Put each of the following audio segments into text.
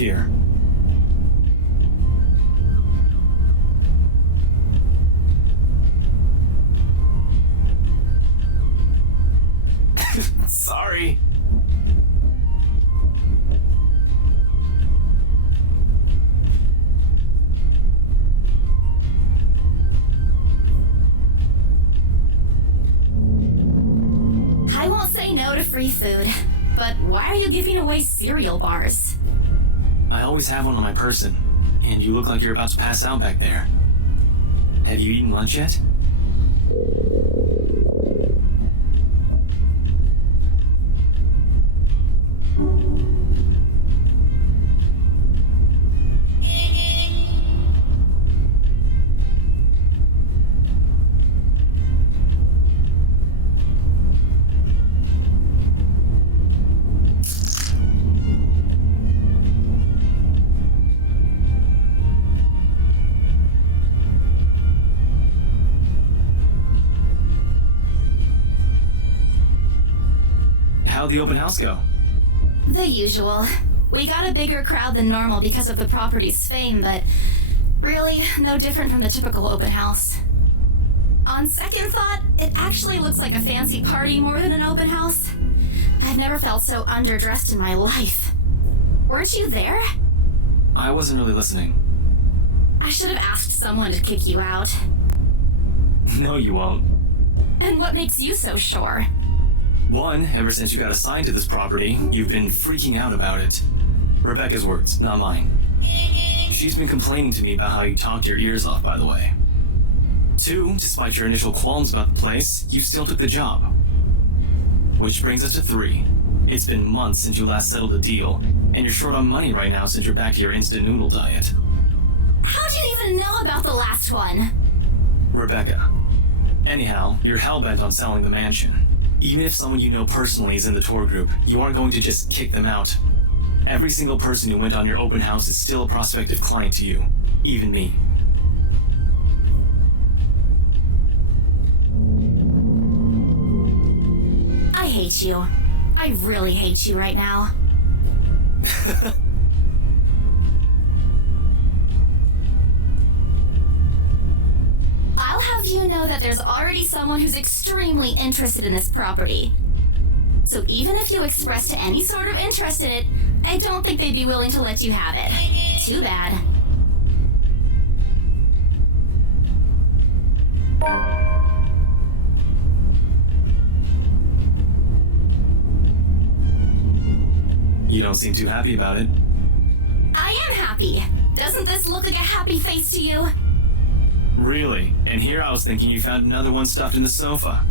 here. Sorry. I won't say no to free food, but why are you giving away cereal bars? I always have one on my person, and you look like you're about to pass out back there. Have you eaten lunch yet? How'd the open house go? The usual. We got a bigger crowd than normal because of the property's fame, but really, no different from the typical open house. On second thought, it actually looks like a fancy party more than an open house. I've never felt so underdressed in my life. Weren't you there? I wasn't really listening. I should have asked someone to kick you out. No, you won't. And what makes you so sure? One, ever since you got assigned to this property, you've been freaking out about it. Rebecca's words, not mine. She's been complaining to me about how you talked your ears off, by the way. Two, despite your initial qualms about the place, you still took the job. Which brings us to three. It's been months since you last settled a deal, and you're short on money right now since you're back to your instant noodle diet. How do you even know about the last one? Rebecca. Anyhow, you're hell-bent on selling the mansion. Even if someone you know personally is in the tour group, you aren't going to just kick them out. Every single person who went on your open house is still a prospective client to you, even me. I hate you. I really hate you right now. I'll have you know that there's already someone who's extremely interested in this property. So even if you expressed any sort of interest in it, I don't think they'd be willing to let you have it. Too bad. You don't seem too happy about it. I am happy. Doesn't this look like a happy face to you? Really? And here I was thinking you found another one stuffed in the sofa.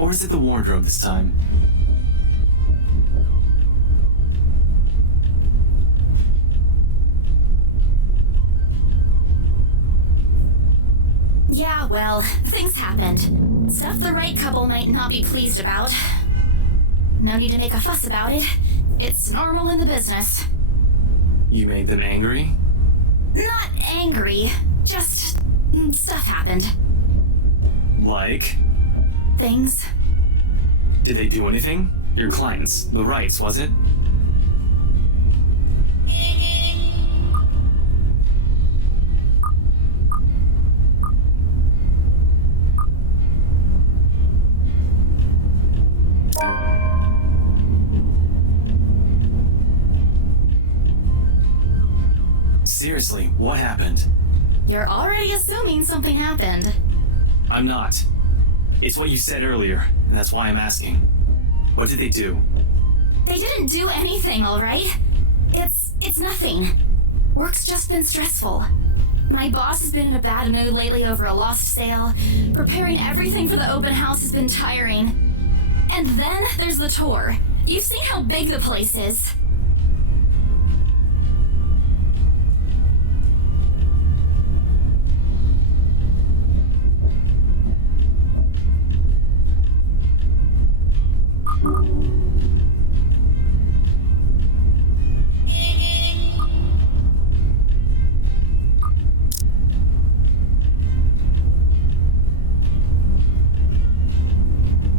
Or is it the wardrobe this time? Yeah, well, things happened. Stuff the right couple might not be pleased about. No need to make a fuss about it. It's normal in the business. You made them angry? Not angry, just stuff happened. Like? Things. Did they do anything? Your clients, the Wrights, was it? Seriously, what happened? You're already assuming something happened. I'm not. It's what you said earlier, and that's why I'm asking. What did they do? They didn't do anything, all right? It's nothing. Work's just been stressful. My boss has been in a bad mood lately over a lost sale. Preparing everything for the open house has been tiring. And then there's the tour. You've seen how big the place is.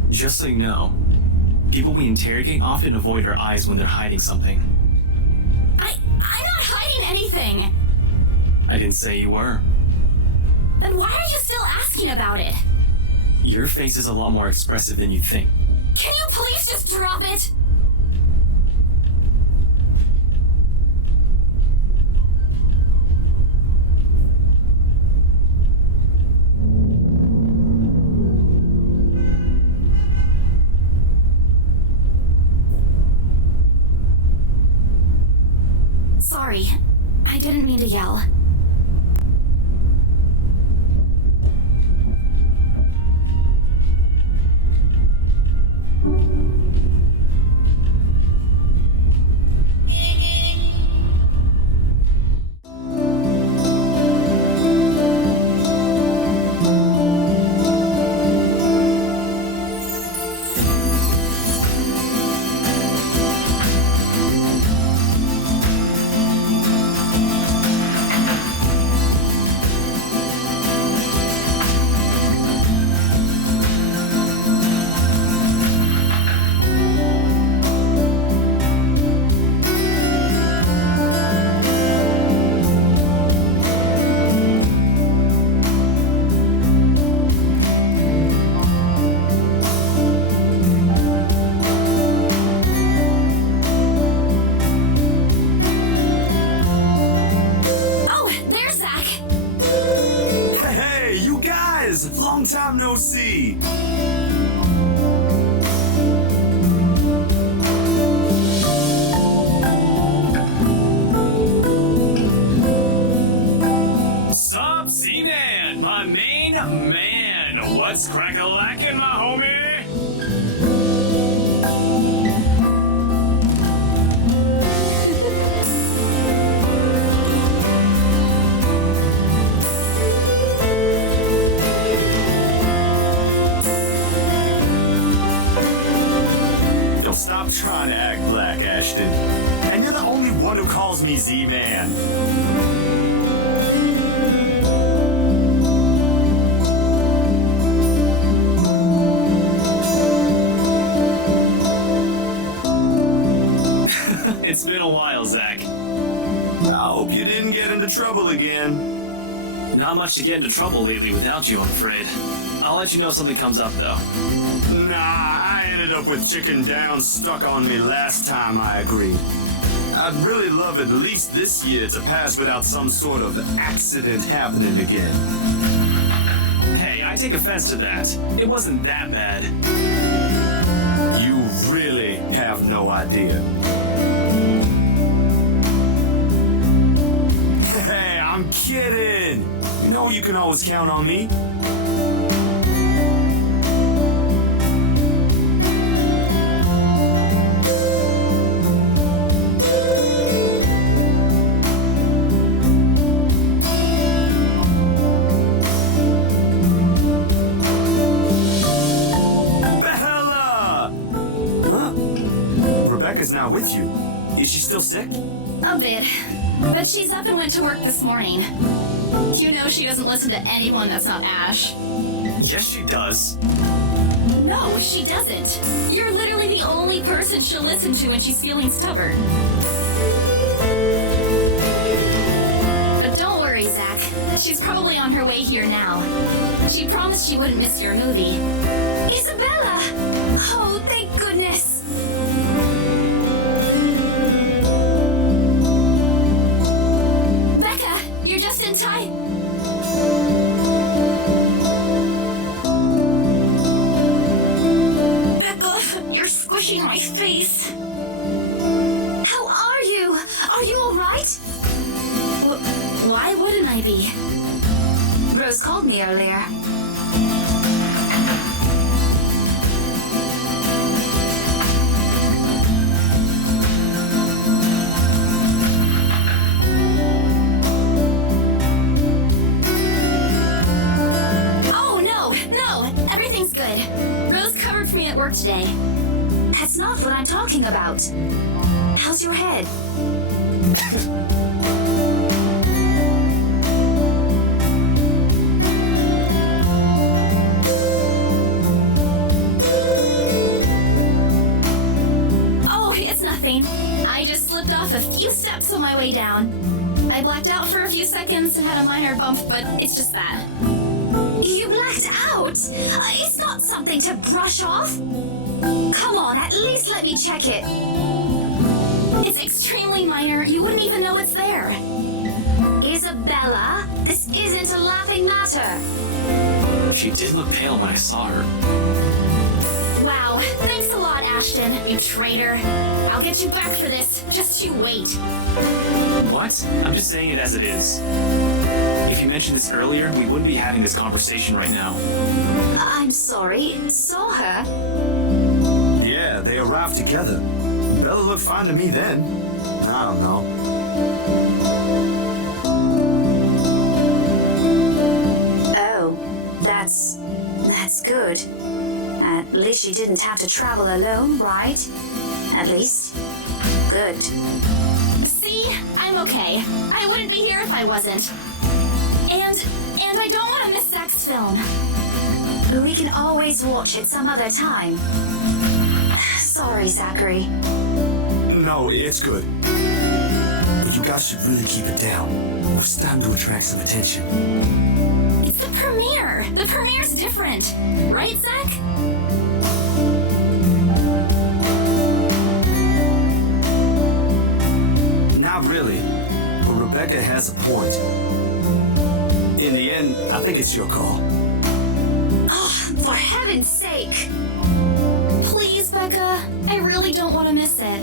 Just so you know, people we interrogate often avoid our eyes when they're hiding something. I'm anything. I didn't say you were. Then why are you still asking about it? Your face is a lot more expressive than you think. Can you please just drop it? Sorry, I didn't mean to yell. Long time no see. Sup, Z-Man, my main man. What's crack-a-lackin', my homie? Stop trying to act black, Ashton. And you're the only one who calls me Z-Man. It's been a while, Zach. I hope you didn't get into trouble again. Not much to get into trouble lately without you, I'm afraid. I'll let you know if something comes up, though. Nah, I ended up with chicken down stuck on me last time I agreed. I'd really love at least this year to pass without some sort of accident happening again. Hey, I take offense to that. It wasn't that bad. You really have no idea. Hey, I'm kidding. You know you can always count on me. Rebecca's not with you. Is she still sick? A bit. But she's up and went to work this morning. You know she doesn't listen to anyone that's not Ash. Yes, she does. No, she doesn't. You're literally the only person she'll listen to when she's feeling stubborn. But don't worry, Zach. She's probably on her way here now. She promised she wouldn't miss your movie. Isabella! Oh, thank goodness! You're just in time. Becca, you're squishing my face. How are you? Are you all right? Why wouldn't I be? Rose called me earlier. Work today. That's not what I'm talking about. How's your head? Oh, it's nothing. I just slipped off a few steps on my way down. I blacked out for a few seconds and had a minor bump, but it's just that. You blacked out? It's not something to brush off. Come on, at least let me check it. It's extremely minor. You wouldn't even know it's there. Isabella, this isn't a laughing matter. She did look pale when I saw her. Wow, thanks a lot, Ashton, you traitor. I'll get you back for this. Just you wait. What? I'm just saying it as it is. If you mentioned this earlier, we wouldn't be having this conversation right now. I'm sorry. Saw her? Yeah, they arrived together. Bella looked fine to me then. I don't know. Oh, that's good. At least she didn't have to travel alone, right? At least. Good. See? I'm okay. I wouldn't be here if I wasn't. And I don't want to miss Zach's film. We can always watch it some other time. Sorry, Zachary. No, it's good. But you guys should really keep it down. It's time to attract some attention. It's the premiere. The premiere's different. Right, Zach? Not really. But Rebecca has a point. In the end, I think it's your call. Oh, for heaven's sake. Please, Becca. I really don't want to miss it.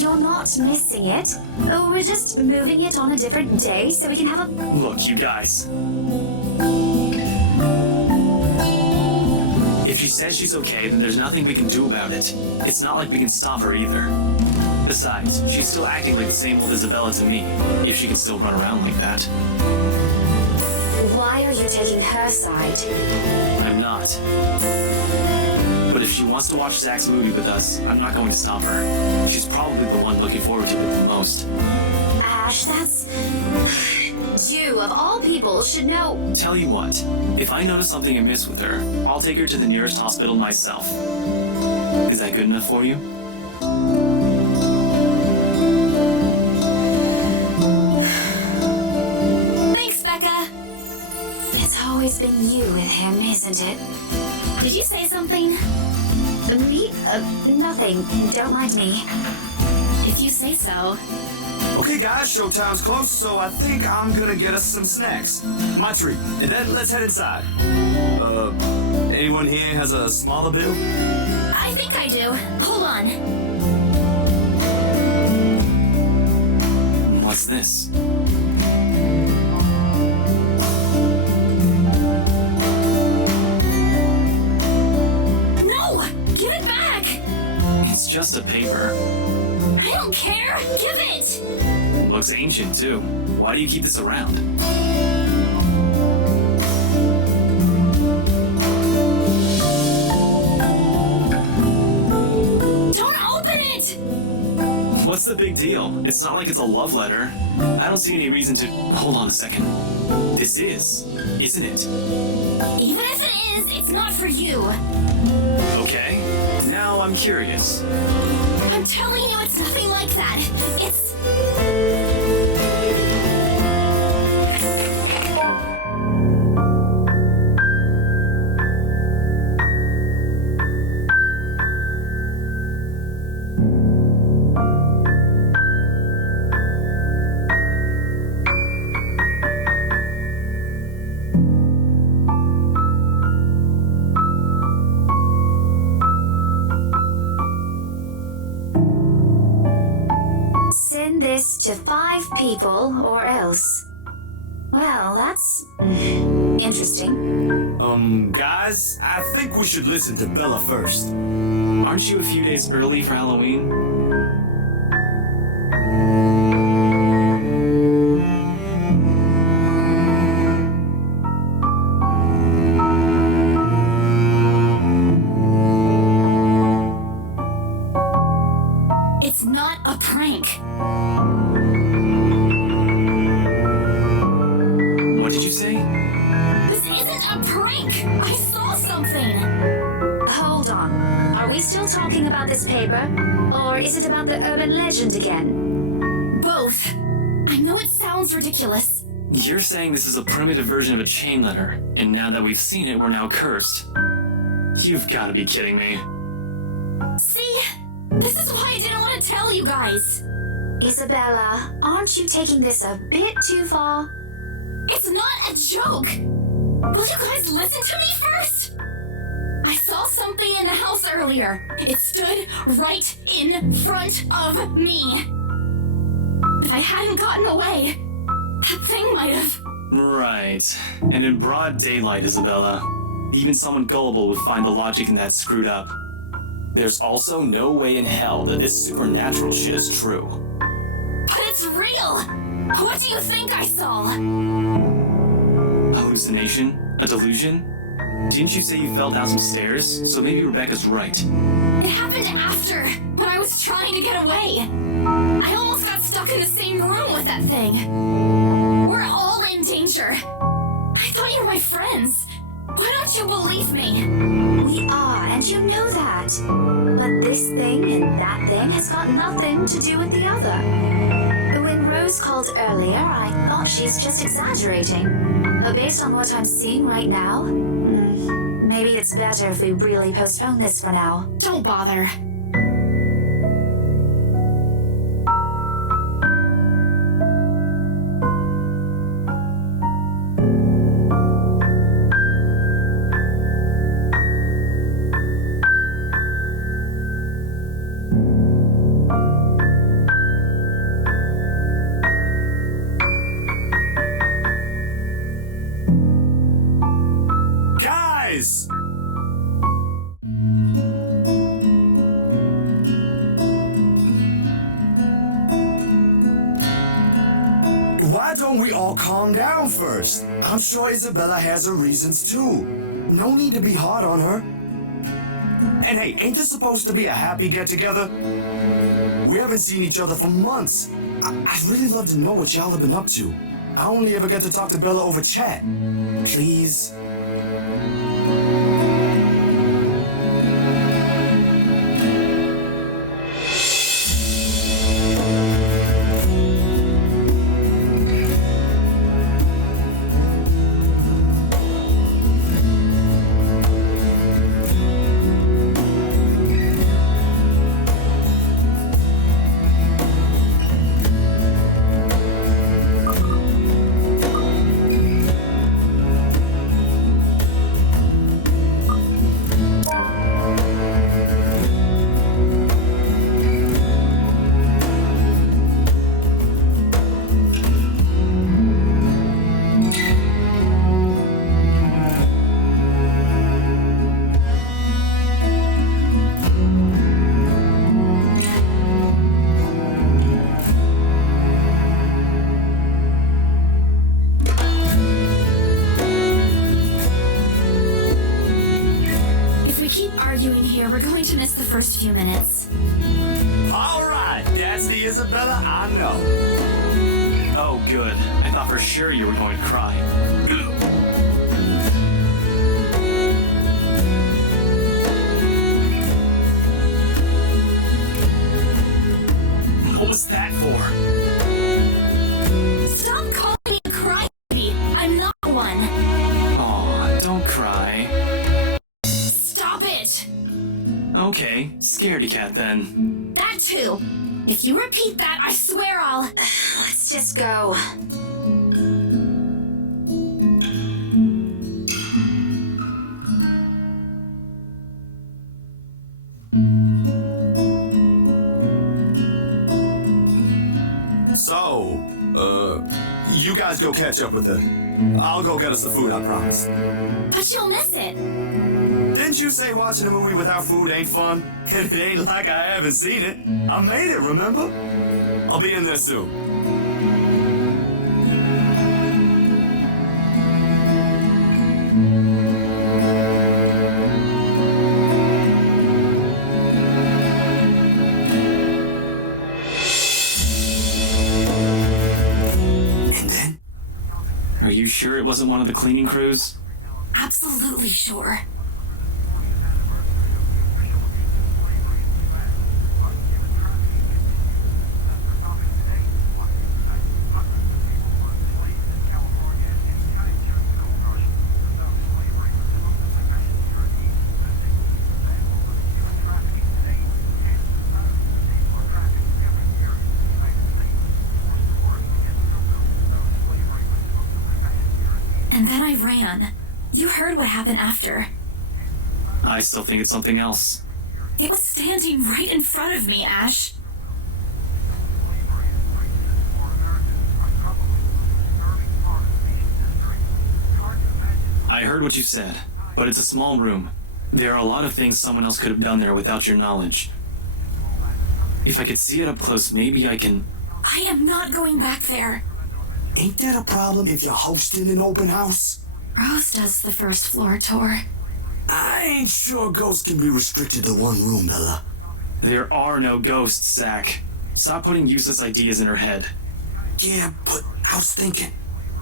You're not missing it. Oh, we're just moving it on a different day so we can have a... Look, you guys. If she says she's okay, then there's nothing we can do about it. It's not like we can stop her either. Besides, she's still acting like the same old Isabella to me, if she can still run around like that. Why are you taking her side? I'm not. But if she wants to watch Zach's movie with us, I'm not going to stop her. She's probably the one looking forward to it the most. Ash, that's... You, of all people, should know... Tell you what, if I notice something amiss with her, I'll take her to the nearest hospital myself. Is that good enough for you? Thanks, Becca. It's always been you with him, isn't it? Did you say something? Me? Nothing. Don't mind me. If you say so. Okay, guys, showtime's close, so I think I'm gonna get us some snacks. My treat. And then let's head inside. Anyone here has a smaller bill? I think I do. Hold on. What's this? No! Give it back! It's just a paper. I don't care! Give it! Looks ancient, too. Why do you keep this around? Don't open it! What's the big deal? It's not like it's a love letter. I don't see any reason to... Hold on a second. This is, isn't it? Even if it is, it's not for you. Okay. Now I'm curious. I'm telling you, it's nothing like that. It's... Send this to 5 people or else. Well, that's... interesting. Guys, I think we should listen to Bella first. Aren't you a few days early for Halloween? It's not a prank. What did you say? This isn't a prank! I saw something! Hold on. Are we still talking about this paper? Or is it about the urban legend again? Both. I know it sounds ridiculous. You're saying this is a primitive version of a chain letter, and now that we've seen it, we're now cursed. You've got to be kidding me. See? This is why I didn't want to tell you guys. Isabella, aren't you taking this a bit too far? It's not a joke. Will you guys listen to me first? I saw something in the house earlier. It stood right in front of me. If I hadn't gotten away, that thing might have... Right. And in broad daylight, Isabella. Even someone gullible would find the logic in that screwed up. There's also no way in hell that this supernatural shit is true. But it's real! What do you think I saw? A hallucination? A delusion? Didn't you say you fell down some stairs? So maybe Rebecca's right. It happened after, when I was trying to get away. I almost got stuck in the same room with that thing. We're all in danger. I thought you were my friends. Why don't you believe me? We are, and you know that. But this thing and that thing has got nothing to do with the other. When Rose called earlier, I thought she's just exaggerating. But based on what I'm seeing right now, maybe it's better if we really postpone this for now. Don't bother. Guys! Why don't we all calm down first? I'm sure Isabella has her reasons too. No need to be hard on her. And hey, ain't this supposed to be a happy get-together? We haven't seen each other for months. I'd really love to know what y'all have been up to. I only ever get to talk to Bella over chat. Please? We're going to miss the first few minutes. All right, that's the Isabella I know. Oh, good. I thought for sure you were going to cry. What was that for? Stop calling me a crybaby. I'm not one. Aw, don't cry. Stop it. Okay, scaredy cat then. That too. If you repeat that, I swear I'll... Let's just go. So, you guys go catch up with her. I'll go get us the food, I promise. But you'll miss it. Didn't you say watching a movie without food ain't fun? And it ain't like I haven't seen it. I made it, remember? I'll be in there soon. And then? Are you sure it wasn't one of the cleaning crews? Absolutely sure. ran. You heard what happened after. I still think it's something else. It was standing right in front of me, Ash. I heard what you said, but it's a small room. There are a lot of things someone else could have done there without your knowledge. If I could see it up close, maybe I can... I am not going back there. Ain't that a problem if you're hosting an open house? Rose does the first floor tour. I ain't sure ghosts can be restricted to one room, Bella. There are no ghosts, Zach. Stop putting useless ideas in her head. Yeah, but I was thinking,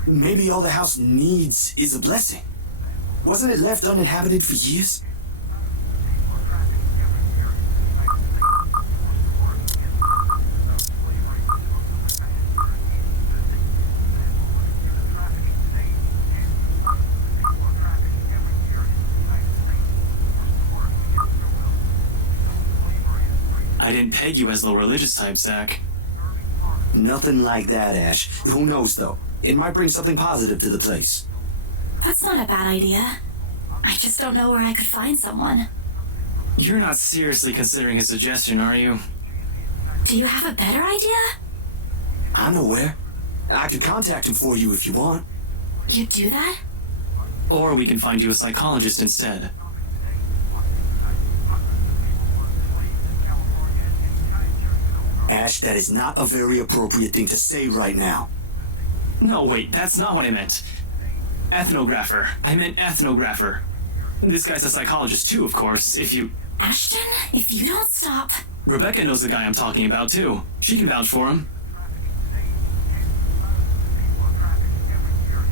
maybe all the house needs is a blessing. Wasn't it left uninhabited for years? I didn't peg you as the religious type, Zach. Nothing like that, Ash. Who knows, though? It might bring something positive to the place. That's not a bad idea. I just don't know where I could find someone. You're not seriously considering his suggestion, are you? Do you have a better idea? I know where. I could contact him for you if you want. You'd do that? Or we can find you a psychologist instead. Ash, that is not a very appropriate thing to say right now. No, wait, that's not what I meant. Ethnographer. I meant ethnographer. This guy's a psychologist too, of course, if you... Ashton, if you don't stop... Rebecca knows the guy I'm talking about too. She can vouch for him.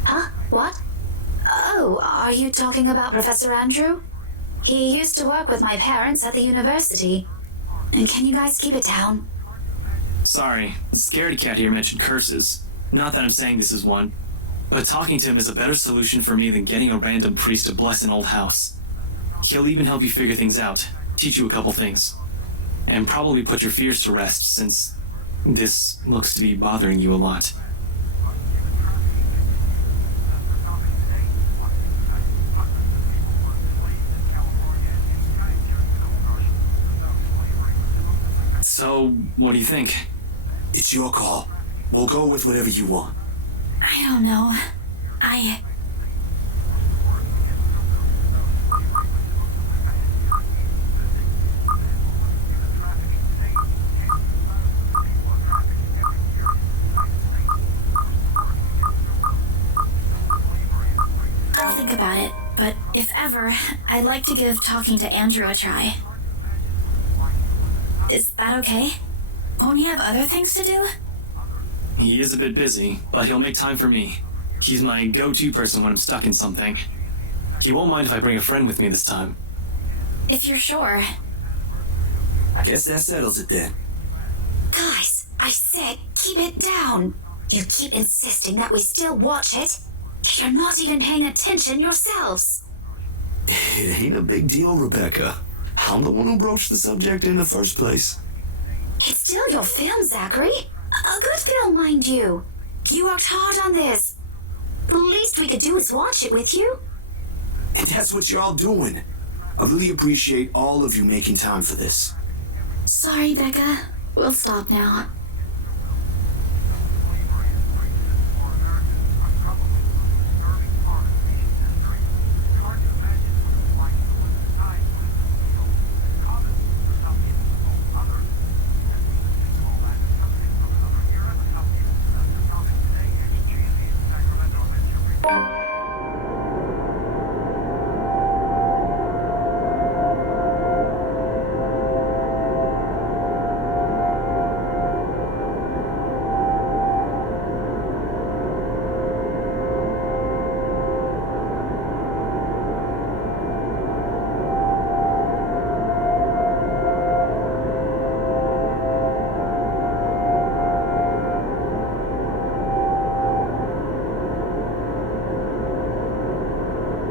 Huh? What? Oh, are you talking about Professor Andrew? He used to work with my parents at the university. Can you guys keep it down? Sorry, the scaredy cat here mentioned curses. Not that I'm saying this is one, but talking to him is a better solution for me than getting a random priest to bless an old house. He'll even help you figure things out, teach you a couple things, and probably put your fears to rest since this looks to be bothering you a lot. So, what do you think? It's your call. We'll go with whatever you want. I don't know. I'll think about it, but if ever, I'd like to give talking to Andrew a try. Is that okay? Won't he have other things to do? He is a bit busy, but he'll make time for me. He's my go-to person when I'm stuck in something. He won't mind if I bring a friend with me this time. If you're sure. I guess that settles it then. Guys, I said keep it down. You keep insisting that we still watch it. You're not even paying attention yourselves. It ain't a big deal, Rebecca. I'm the one who broached the subject in the first place. It's still your film, Zachary. A good film, mind you. You worked hard on this. The least we could do is watch it with you. And that's what you're all doing. I really appreciate all of you making time for this. Sorry, Becca. We'll stop now.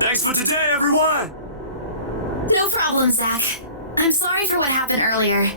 Thanks for today, everyone! No problem, Zach. I'm sorry for what happened earlier.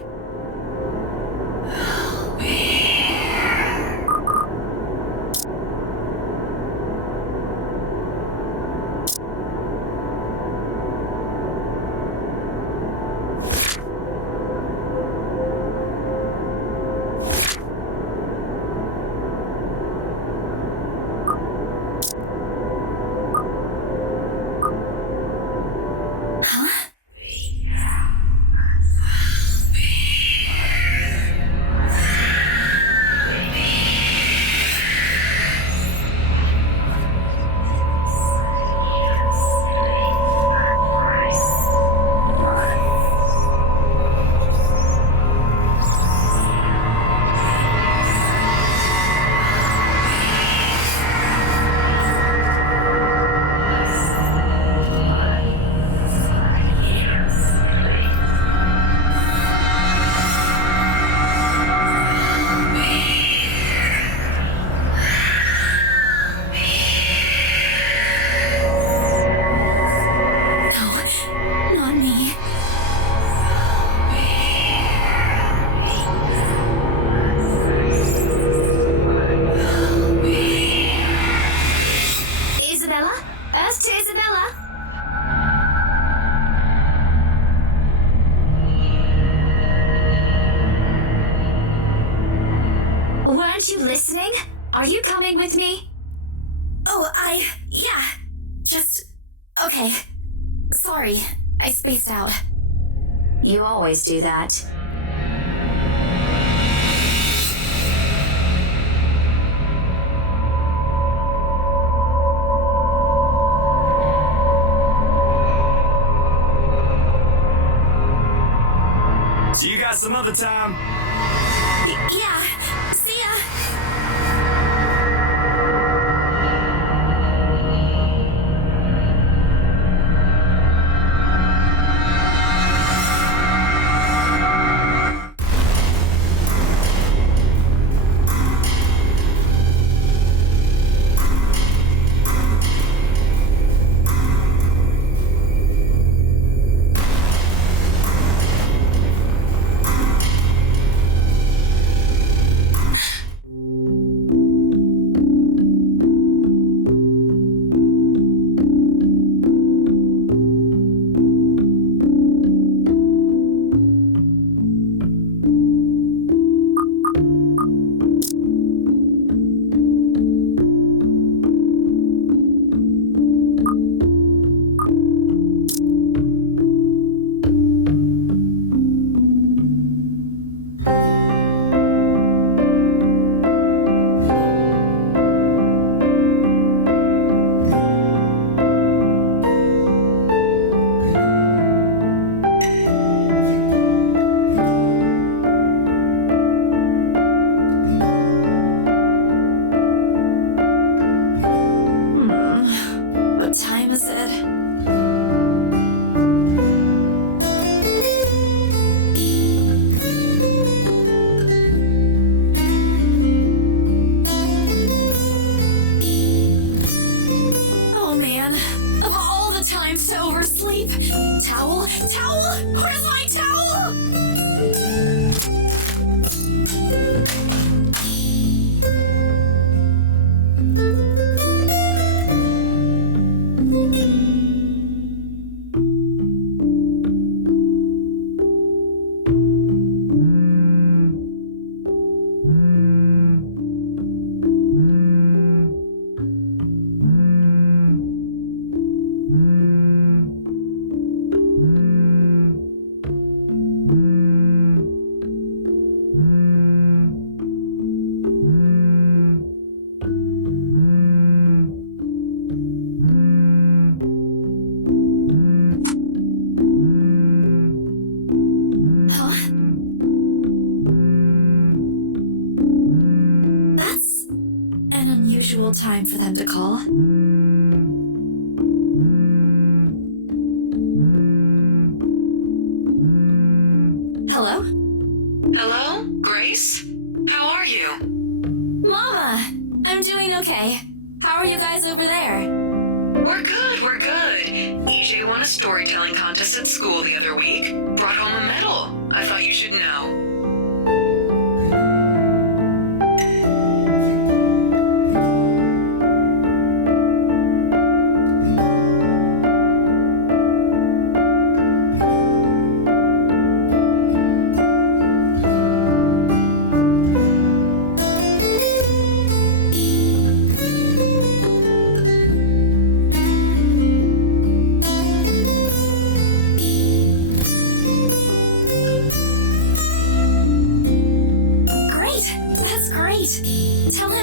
Aren't you listening? Are you coming with me? Oh, yeah. Just... Okay. Sorry, I spaced out. You always do that. See you guys some other time. Yeah, see ya! What time is it? Oh man, of all the times to oversleep. Towel? Towel? Where's my towel? Time for them to call. Hello? Hello, Grace? How are you? Mama! I'm doing okay. How are you guys over there? We're good, we're good. EJ won a storytelling contest at school the other week. Brought home a medal. I thought you should know.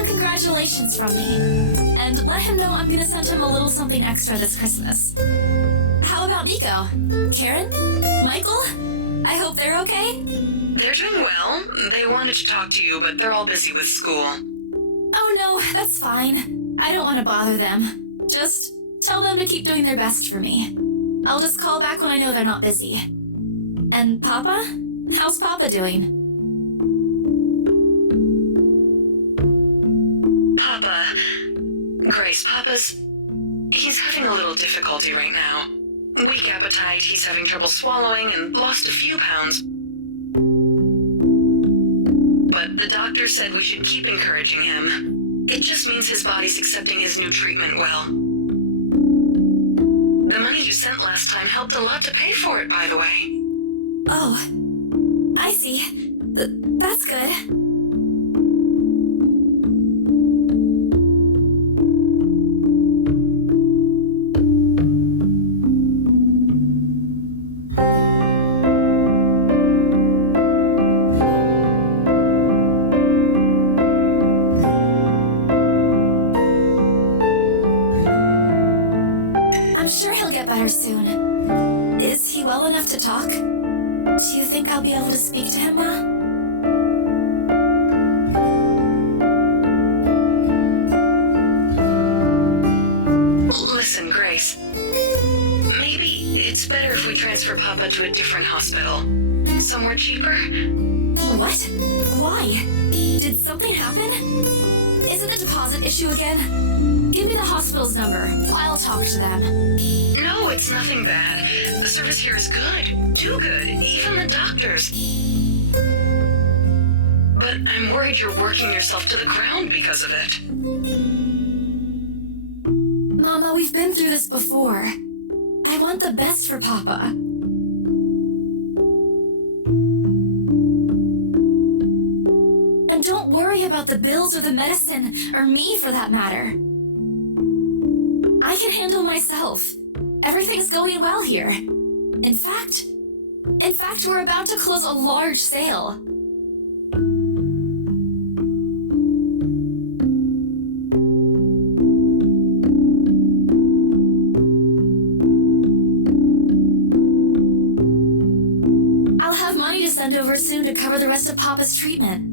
Congratulations from me. And let him know I'm gonna send him a little something extra this Christmas. How about Nico? Karen? Michael? I hope they're okay? They're doing well. They wanted to talk to you, but they're all busy with school. Oh no, that's fine. I don't want to bother them. Just tell them to keep doing their best for me. I'll just call back when I know they're not busy. And Papa? How's Papa doing? Papa... Grace, he's having a little difficulty right now. Weak appetite, he's having trouble swallowing, and lost a few pounds. But the doctor said we should keep encouraging him. It just means his body's accepting his new treatment well. The money you sent last time helped a lot to pay for it, by the way. Oh, I see. That's good. to talk? Do you think I'll be able to speak to him, Ma? Listen, Grace. Maybe it's better if we transfer Papa to a different hospital. Somewhere cheaper? What? Why? Did something happen? Is it the deposit issue again? Give me the hospital's number. I'll talk to them. No, it's nothing bad. The service here is good. Too good. Even the doctors. But I'm worried you're working yourself to the ground because of it. Mama, we've been through this before. I want the best for Papa. And don't worry about the bills or the medicine, or me for that matter. I can handle myself. Everything's going well here. In fact, we're about to close a large sale. I'll have money to send over soon to cover the rest of Papa's treatment.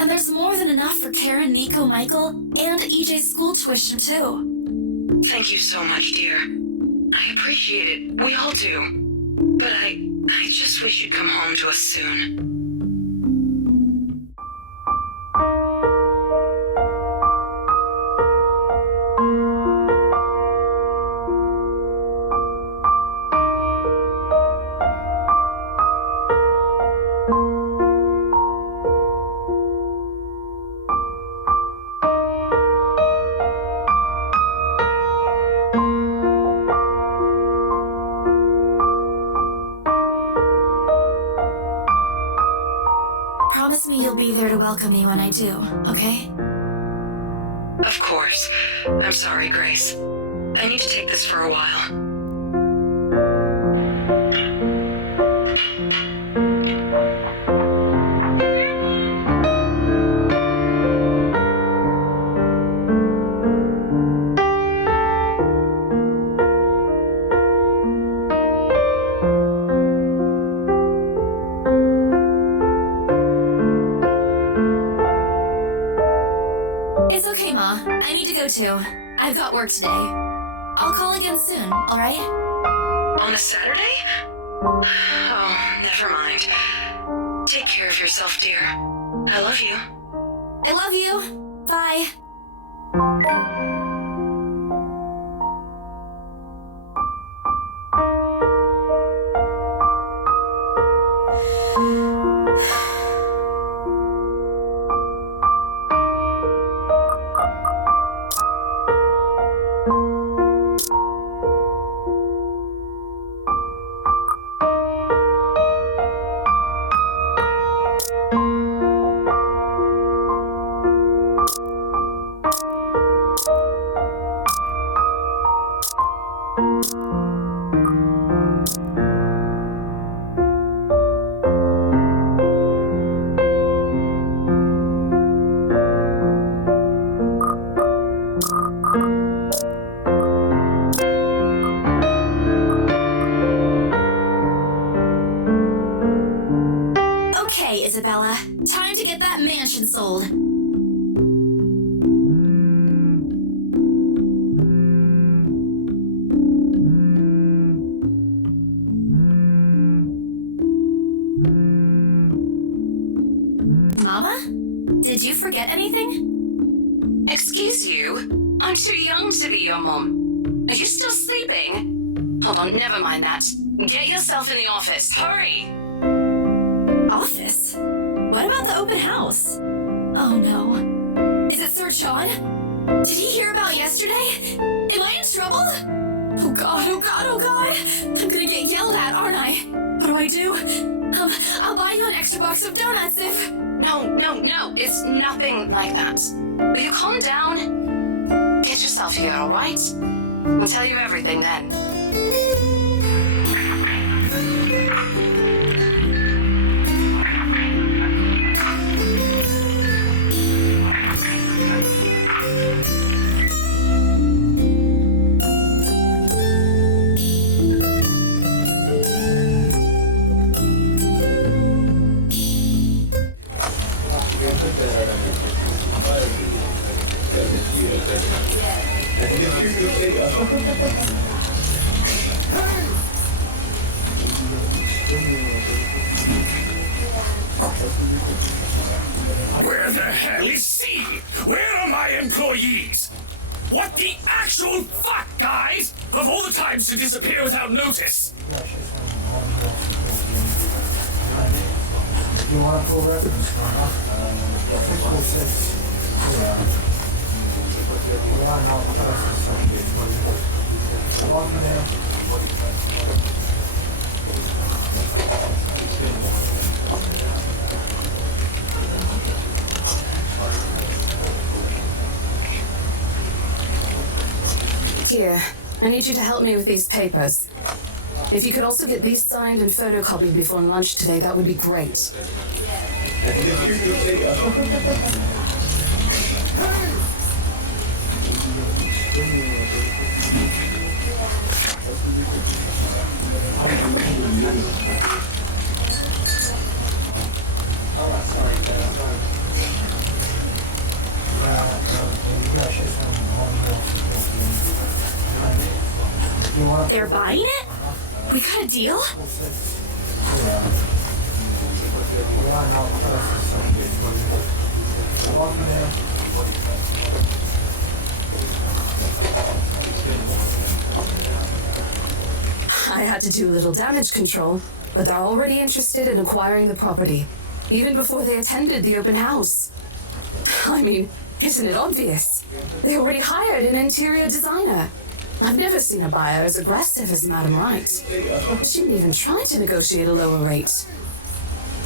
And there's more than enough for Karen, Nico, Michael, and EJ's school tuition too. Thank you so much, dear. I appreciate it. We all do. But I just wish you'd come home to us soon. Promise me you'll be there to welcome me when I do, okay? Of course. I'm sorry, Grace. I need to take this for a while. It's okay, Ma. I need to go too. I've got work today. I'll call again soon, alright? On a Saturday? Oh, never mind. Take care of yourself, dear. I love you. I love you. Bye. Okay, Isabella. Time to get that mansion sold. Mama? Did you forget anything? Excuse you? I'm too young to be your mom. Are you still sleeping? Hold on, never mind that. Get yourself in the office. Hurry! Office? What about the open house? Oh no. Is it Sir John? Did he hear about yesterday? Am I in trouble? Oh god, oh god, oh god! I'm gonna get yelled at, aren't I? What do I do? I'll buy you an extra box of donuts if... No, it's nothing like that. Will you calm down? Get yourself here, alright? I'll tell you everything then. Where the hell is C? Where are my employees? What the actual fuck, guys? Of all the times to disappear without notice. Here, I need you to help me with these papers. If you could also get these signed and photocopied before lunch today, that would be great. They're buying it? We got a deal? I had to do a little damage control, but they're already interested in acquiring the property, even before they attended the open house. I mean, isn't it obvious? They already hired an interior designer. I've never seen a buyer as aggressive as Madam Wright. She didn't even try to negotiate a lower rate.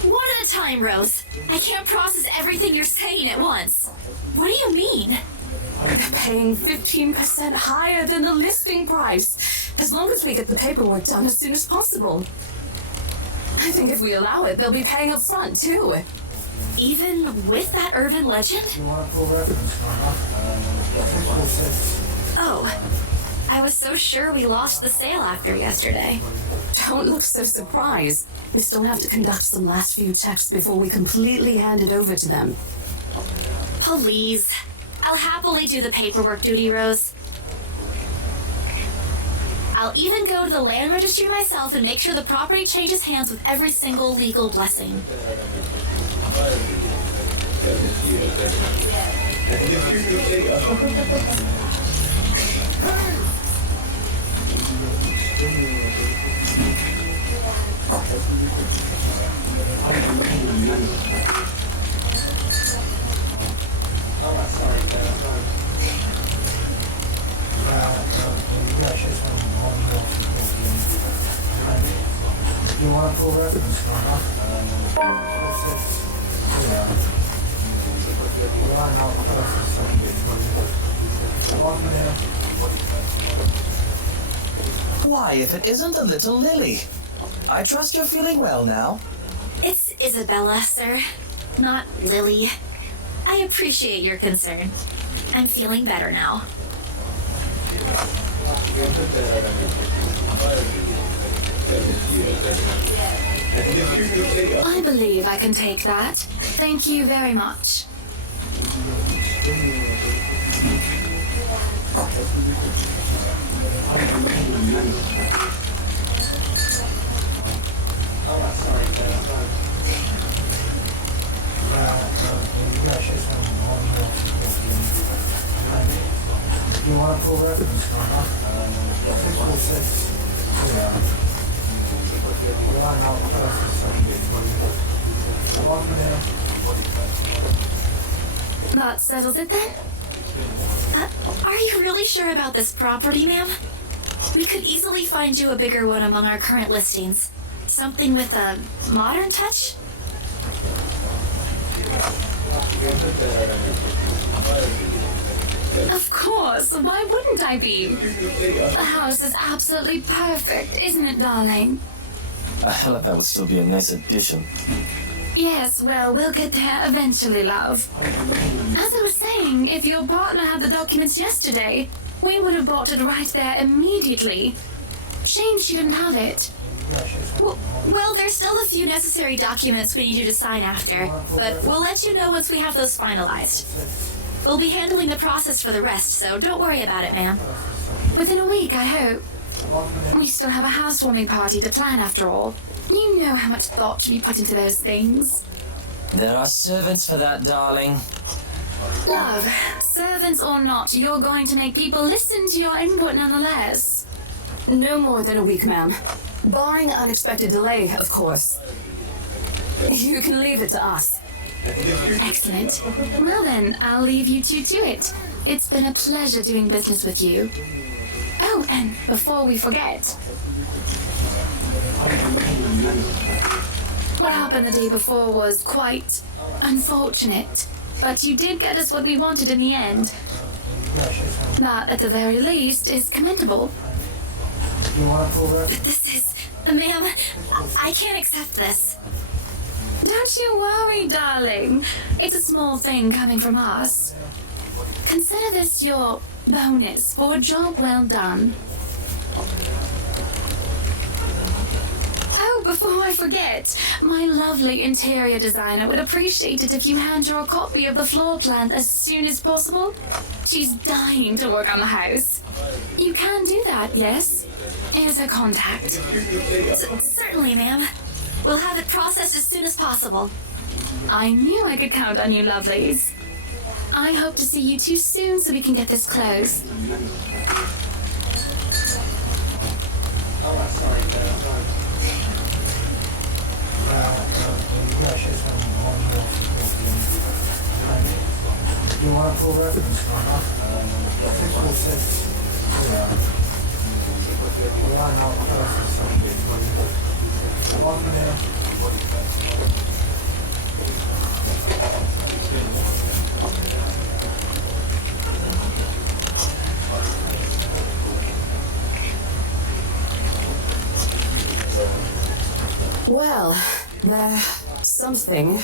One at a time, Rose. I can't process everything you're saying at once. What do you mean? They're paying 15% higher than the listing price, as long as we get the paperwork done as soon as possible. I think if we allow it, they'll be paying up front, too. Even with that urban legend? Oh, I was so sure we lost the sale after yesterday. Don't look so surprised. We still have to conduct some last few checks before we completely hand it over to them. Please. I'll happily do the paperwork duty, Rose. I'll even go to the land registry myself and make sure the property changes hands with every single legal blessing. Why, if it isn't the little Lily? I trust you're feeling well now. It's Isabella, sir, not Lily. I appreciate your concern. I'm feeling better now. I believe I can take that. Thank you very much. That settles it then? Are you really sure about this property, ma'am? We could easily find you a bigger one among our current listings. Something with a modern touch? Of course, why wouldn't I be? The house is absolutely perfect, isn't it, darling? I felt that would still be a nice addition. Yes, well, we'll get there eventually, love. As I was saying, if your partner had the documents yesterday, we would have bought it right there immediately. Shame she didn't have it. Well, there's still a few necessary documents we need you to sign after, but we'll let you know once we have those finalized. We'll be handling the process for the rest, so don't worry about it, ma'am. Within a week, I hope. We still have a housewarming party to plan after all. You know how much thought should be put into those things. There are servants for that, darling. Love, servants or not, you're going to make people listen to your input nonetheless. No more than a week, ma'am. Barring unexpected delay, of course. You can leave it to us. Excellent. Well then, I'll leave you two to it. It's been a pleasure doing business with you. Oh, and before we forget, what happened the day before was quite unfortunate, but you did get us what we wanted in the end. That, at the very least, is commendable. But this is... Ma'am, I can't accept this. Don't you worry, darling. It's a small thing coming from us. Consider this your bonus for a job well done. Oh, before I forget, my lovely interior designer would appreciate it if you hand her a copy of the floor plan as soon as possible. She's dying to work on the house. You can do that, yes? Here's her contact. Certainly, ma'am. We'll have it processed as soon as possible. I knew I could count on you, lovelies. I hope to see you two soon so we can get this closed. You want a full reference number? 646. Well, there's something.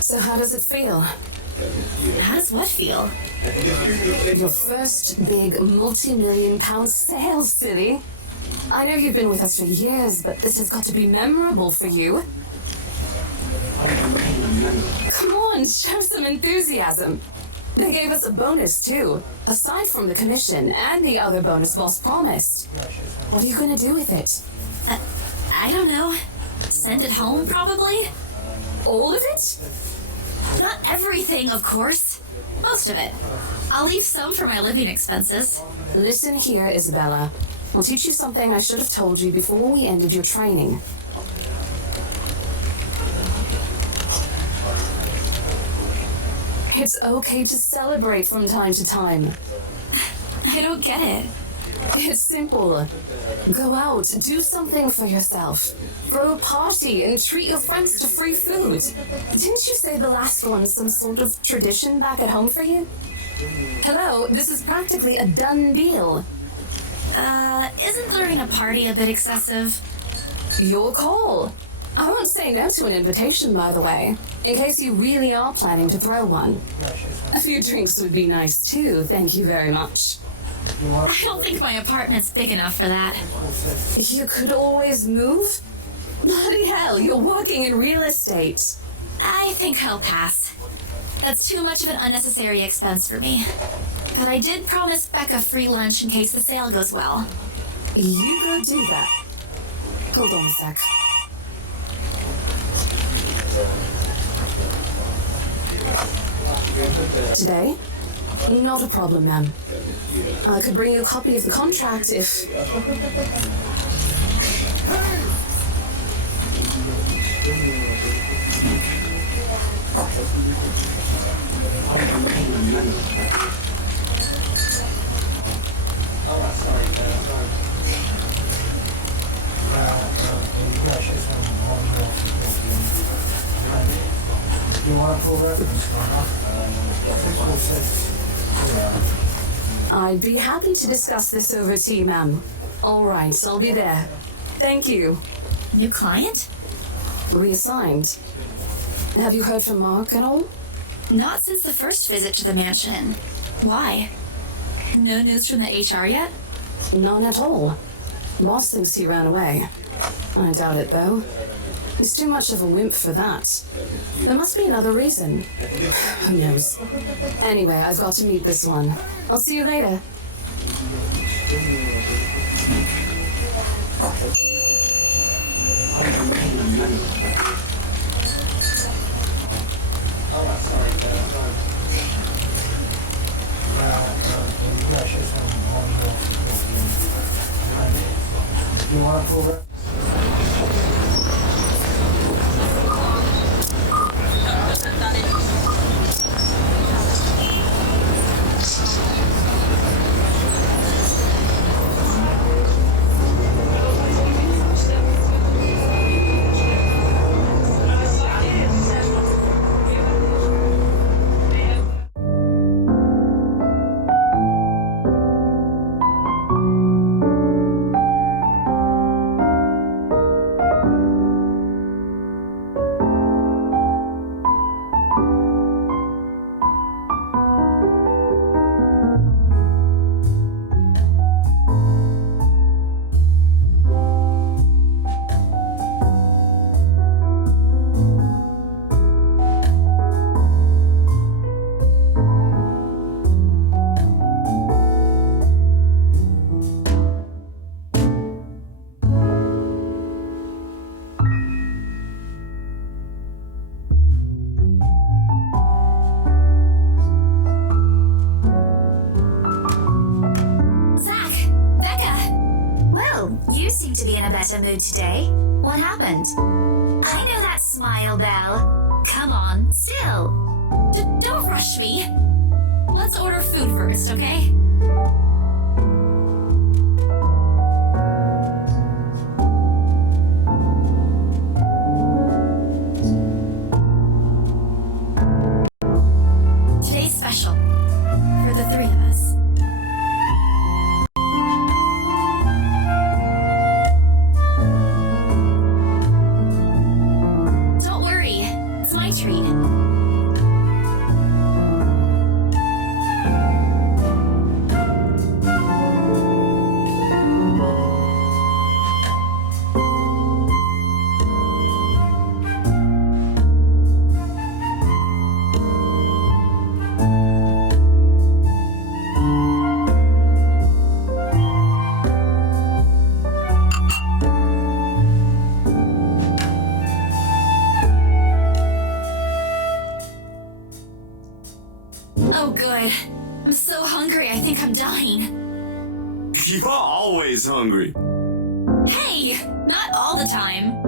So how does it feel? How does what feel? Your first big multi-million-pound sales, silly. I know you've been with us for years, but this has got to be memorable for you. Come on, show some enthusiasm. They gave us a bonus, too, aside from the commission and the other bonus boss promised. What are you going to do with it? I don't know. Send it home, probably? All of it? Not everything, of course. Most of it. I'll leave some for my living expenses. Listen here, Isabella. I'll teach you something I should have told you before we ended your training. It's okay to celebrate from time to time. I don't get it. It's simple. Go out, do something for yourself. Throw a party and treat your friends to free food. Didn't you say the last one's some sort of tradition back at home for you? Hello, this is practically a done deal. Isn't throwing a party a bit excessive? Your call. I won't say no to an invitation, by the way, in case you really are planning to throw one. A few drinks would be nice too, thank you very much. I don't think my apartment's big enough for that. You could always move? Bloody hell, you're working in real estate. I think I'll pass. That's too much of an unnecessary expense for me. But I did promise Becca free lunch in case the sale goes well. You go do that. Hold on a sec. Today? Not a problem, ma'am. I could bring you a copy of the contract if... You want a full reference number? 646. I'd be happy to discuss this over tea, ma'am. All right, I'll be there. Thank you. New client? Reassigned. Have you heard from Mark at all? Not since the first visit to the mansion. Why? No news from the HR yet? None at all. Boss thinks he ran away. I doubt it, though. He's too much of a wimp for that. There must be another reason. Who knows? Anyway, I've got to meet this one. I'll see you later. You want to pull that? You seem to be in a better mood today. What happened? I know that smile, Belle. Come on, still. Don't rush me. Let's order food first, okay? Today's special. For the three of us. Treat. Oh, good. I'm so hungry, I think I'm dying. You're always hungry. Hey, not all the time.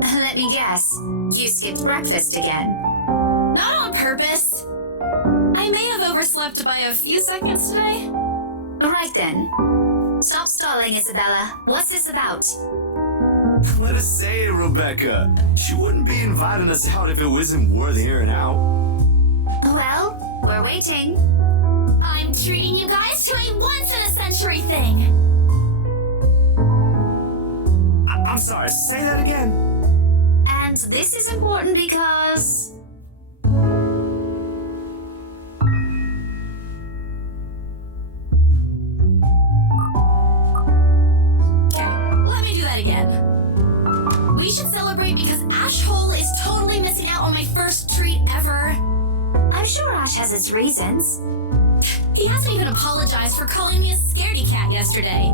Let me guess. You skipped breakfast again. Not on purpose. I may have overslept by a few seconds today. Right then. Stop stalling, Isabella. What's this about? Let us say it, Rebecca. She wouldn't be inviting us out if it wasn't worth hearing out. Well, we're waiting. I'm treating you guys to a once-in-a-century thing. I'm sorry, say that again. And this is important because... Okay, let me do that again. We should celebrate because Ash Hole is totally missing out on my first treat ever. I'm sure Ash has his reasons. He hasn't even apologized for calling me a scaredy cat yesterday.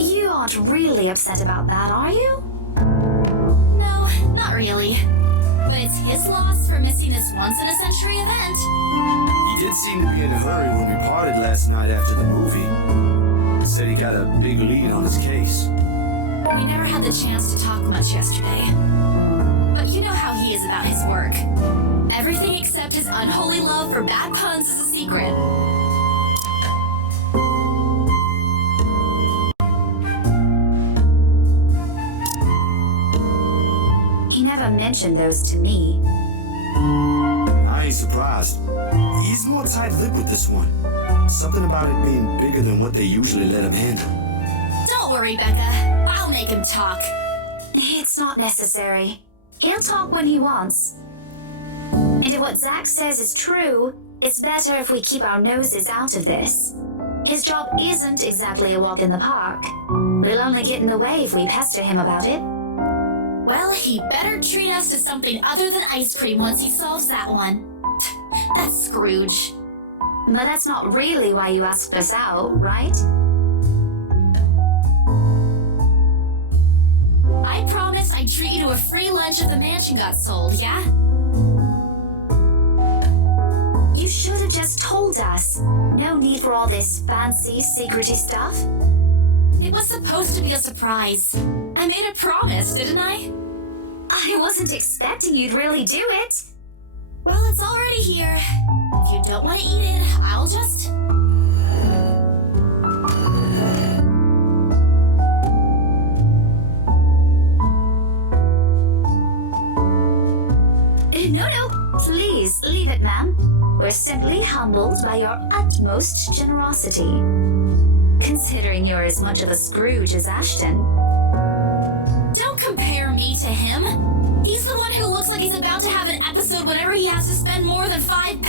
You aren't really upset about that, are you? No, not really. But it's his loss for missing this once-in-a-century event. He did seem to be in a hurry when we parted last night after the movie. Said he got a big lead on his case. We never had the chance to talk much yesterday. But you know how he is about his work. Everything except his unholy love for bad puns is a secret. He never mentioned those to me. I ain't surprised. He's more tight-lipped with this one. Something about it being bigger than what they usually let him handle. Don't worry, Becca. I'll make him talk. It's not necessary. He'll talk when he wants. And And if what Zack says is true, it's better if we keep our noses out of this. His job isn't exactly a walk in the park. We'll only get in the way if we pester him about it. Well, he better treat us to something other than ice cream once he solves that one. That's Scrooge. But that's not really why you asked us out, right? I promised I'd treat you to a free lunch if the mansion got sold, yeah? You should have just told us. No need for all this fancy, secrety stuff. It was supposed to be a surprise. I made a promise, didn't I? I wasn't expecting you'd really do it. Well, it's already here. If you don't want to eat it, I'll just... No, please leave it, ma'am. We're simply humbled by your utmost generosity. Considering you're as much of a Scrooge as Ashton. Don't compare me to him. He's the one who looks like he's about to have an episode whenever he has to spend more than £5.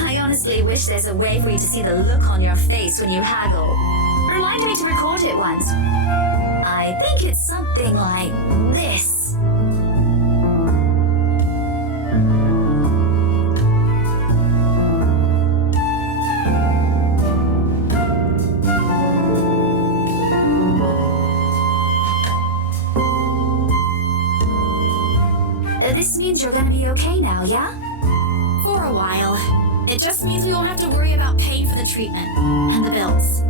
I honestly wish there's a way for you to see the look on your face when you haggle. Remind me to record it once. I think it's something like this. This means you're gonna be okay now, yeah? For a while. It just means we won't have to worry about paying for the treatment and the bills.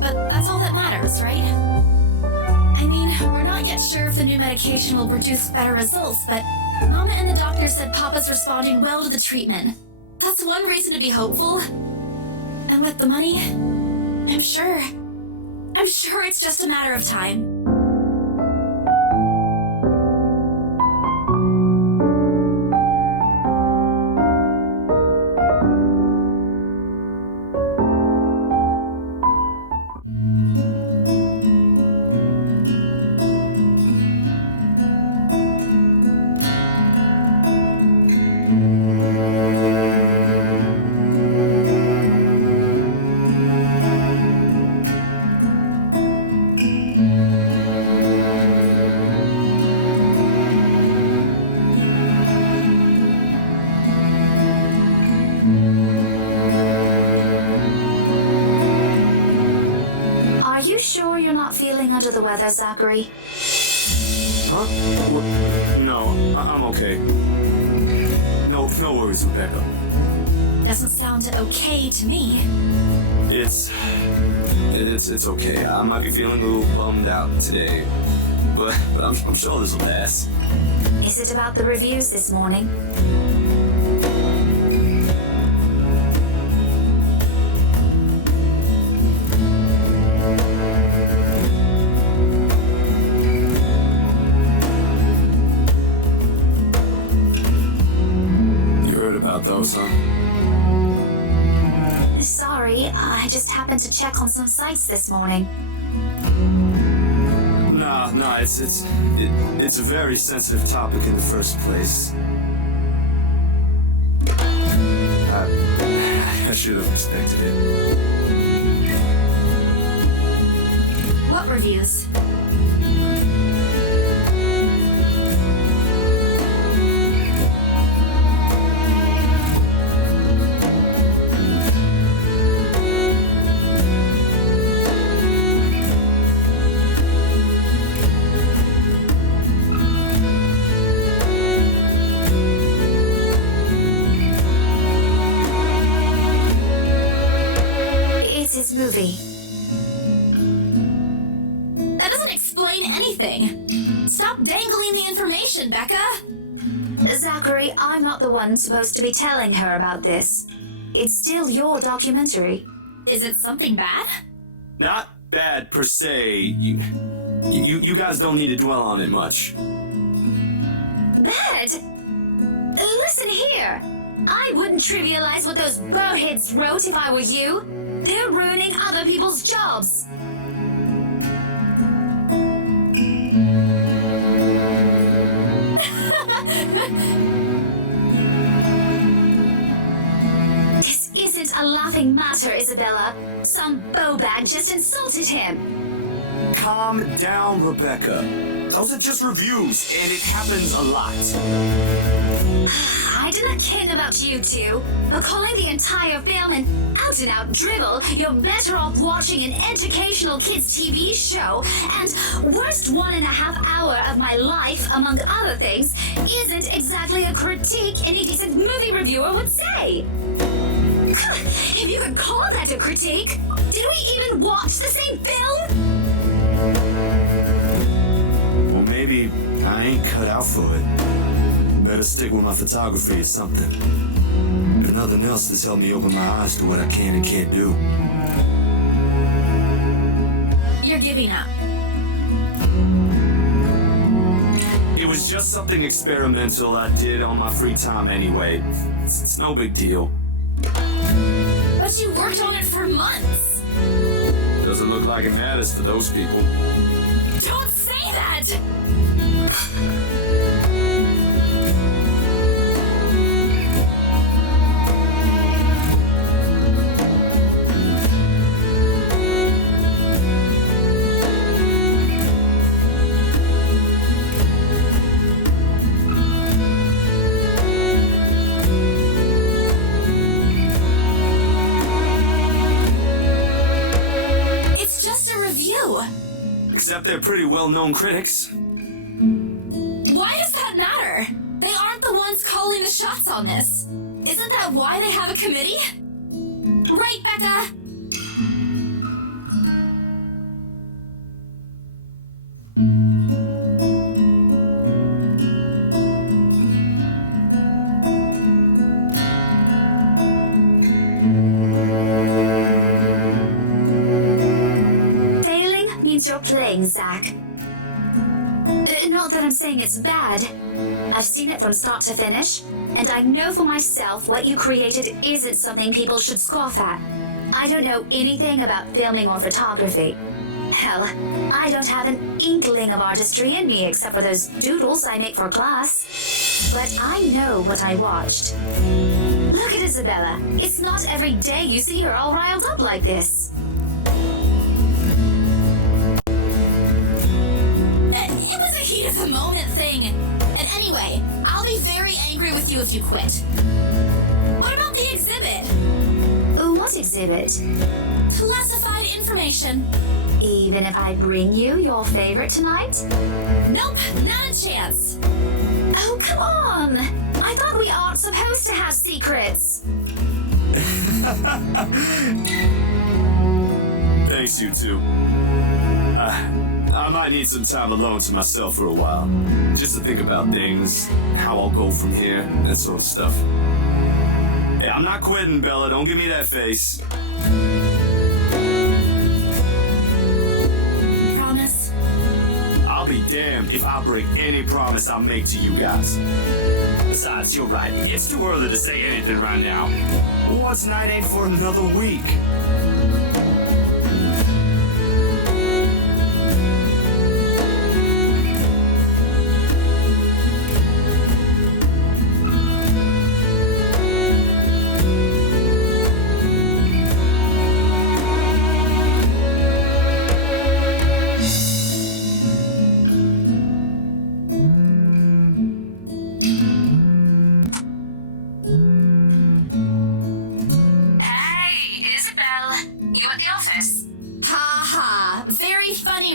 But that's all that matters, right? I mean, we're not yet sure if the new medication will produce better results, but Mama and the doctor said Papa's responding well to the treatment. That's one reason to be hopeful. And with the money, I'm sure it's just a matter of time. Under the weather, Zachary? Huh? No, I'm okay. No worries, Rebecca. Doesn't sound okay to me. It's okay. I might be feeling a little bummed out today, but I'm sure this will pass. Is it about the reviews this morning? Those, huh? Sorry, I just happened to check on some sites this morning. Nah, it's a very sensitive topic in the first place. I should have expected it. What reviews? Movie. That doesn't explain anything. Stop dangling the information, Becca. Zachary, I'm not the one supposed to be telling her about this. It's still your documentary. Is it something bad? Not bad per se. You guys don't need to dwell on it much. Bad? Listen here. I wouldn't trivialize what those bowheads wrote if I were you. They're ruining other people's jobs. isn't a laughing matter, Isabella. Some bowbag just insulted him. Calm down, Rebecca. Those are just reviews, and it happens a lot. I do not care about you two, but calling the entire film an out-and-out dribble, you're better off watching an educational kids' TV show, and worst 1.5 hour of my life, among other things, isn't exactly a critique any decent movie reviewer would say. If you could call that a critique, did we even watch the same film? Well, maybe I ain't cut out for it. Better stick with my photography or something. If nothing else, this helped me open my eyes to what I can and can't do. You're giving up. It was just something experimental I did on my free time anyway. It's no big deal. But you worked on it for months. Doesn't look like it matters to those people. Don't say that! Except they're pretty well-known critics. Why does that matter? They aren't the ones calling the shots on this. Isn't that why they have a committee? Right, Becca? You're playing, Zach. Not that I'm saying it's bad. I've seen it from start to finish, and I know for myself what you created isn't something people should scoff at. I don't know anything about filming or photography. Hell, I don't have an inkling of artistry in me except for those doodles I make for class. But I know what I watched. Look at Isabella. It's not every day you see her all riled up like this. It was a heat of the moment thing. And anyway, I'll be very angry with you if you quit. What about the exhibit? What exhibit? Classified information. Even if I bring you your favorite tonight? Nope, not a chance. Oh, come on. I thought we aren't supposed to have secrets. Thanks, you two. I might need some time alone to myself for a while. Just to think about things, how I'll go from here, that sort of stuff. Hey, I'm not quitting, Bella. Don't give me that face. Promise? I'll be damned if I break any promise I make to you guys. Besides, you're right. It's too early to say anything right now. What's night ain't for another week?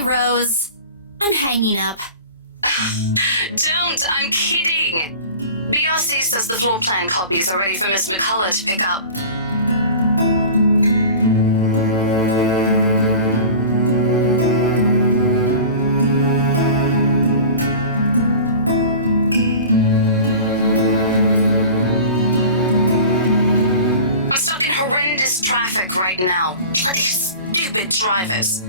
Rose. I'm hanging up. Don't, I'm kidding. BRC says the floor plan copies are ready for Miss McCullough to pick up. I'm stuck in horrendous traffic right now. Bloody stupid drivers.